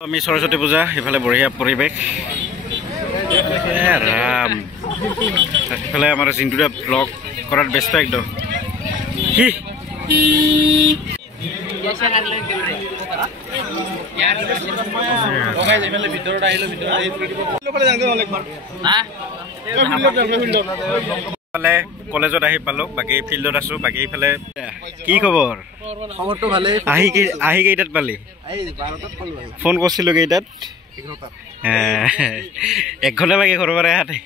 আমি সৰস্বতী পূজা ইফালে বঢ়িয়া পৰিৱেশ ৰাম ইফালে আমাৰ জিন্টুদা ব্লগ কৰাত ব্যস্ত একদম কি কলেজত আহি পালো বাকী ফিল্ডত আছো বাকী ইফালে কি খবৰ খবৰটো ভালে আহি কেইটাত পালি ফোন কৰিছিলো কেইটাত 1 ঘণ্টা লাগে ঘৰৰ পৰা আহাতে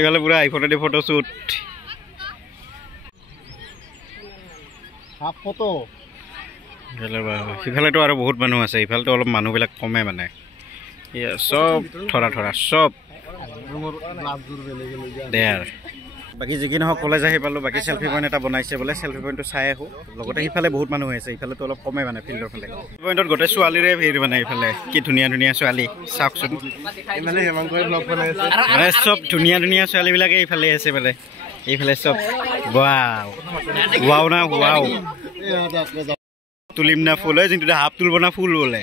ইফালে পুৰা আইফোনেদি ফটো শ্বুট সিফালেতো আৰু বহুত মানুহ আছে ইফালেতো অলপ মানুহবিলাক কমে মানে চব থৰা চব বাকী যি কি নহওক কলেজ আহি পালোঁ বাকী চেল্ফি পইণ্ট এটা বনাইছে বোলে চেল্ফি পইণ্টটো চাই আহোঁ লগতে সিফালে বহুত মানুহ হৈ আছে ইফালেতো অলপ কমে মানে ফিল্ডৰ ফালে পইণ্টত গোটেই ছোৱালীৰে ভিৰ মানে ইফালে কি ধুনীয়া ধুনীয়া ছোৱালী চাওকচোন মানে চব ধুনীয়া ধুনীয়া ছোৱালীবিলাকে ইফালে আছে বোলে এইফালে চব ৱাও না ৱাও তুলিম না ফুল হয় যোনটো হাফ তুলব না ফুল বোলে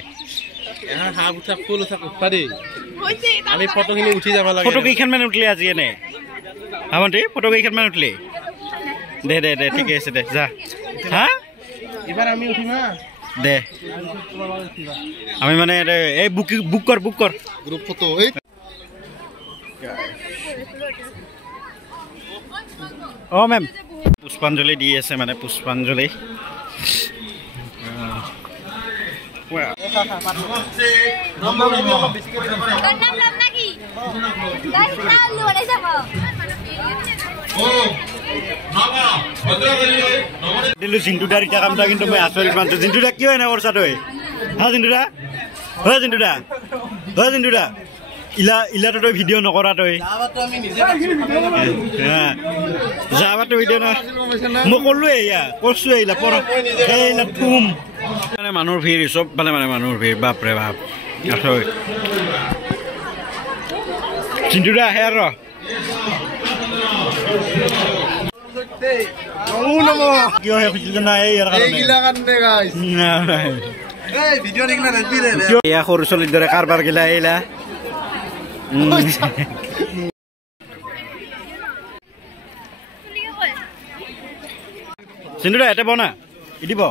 আমি ফটোখিনি উঠি যাব লাগে ফটো কেইখনমান উঠলি আজি এনে আমন্ত্ৰী ফটো কেইখনমান উঠলি দে দে দে ঠিকে আছে দে যা হা এবাৰ আমি উঠিম হা দে আমি মানে এই বুক কৰ গ্ৰুপ ফটো অঁ মেম পুষ্পাঞ্জলি দি আছে মানে পুষ্পাঞ্জলি দিলো জিন্টুদাৰ এতিয়া কামটা কিন্তু মই আচৰিত মানছো জিন্টুদা কিয় এনে কৰছা তই হা জিন্টুদা ইলাতো তই ভিডিঅ' নকৰা তই যাবাতো ভিডিঅ' না মই ক'লোৱে এয়া কৈছোঁ এইলা এইলা থুম মানে মানুহৰ ভিৰ চব মানে মানুহৰ ভিৰ বাপৰে বাপ জিন্টুদা আহে আৰু কিয় এয়া সৰু ছোৱালীৰ দৰে কাৰবাৰ গিলা এইলা জিন্টুদা এতে বনা দিব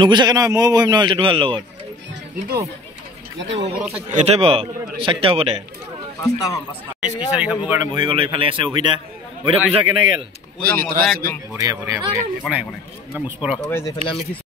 নুগুচাকে নহয় ময়ো বহিম নহয় তোমাৰ লগত এতে চাৰিটা হ'ব দে খিচাৰি খাবৰ কাৰণে বহি গ'লো ইফালে আছে অভিদা পূজা কেনে গেল বঢ়িয়া একো নাই একদম মুস্পৰ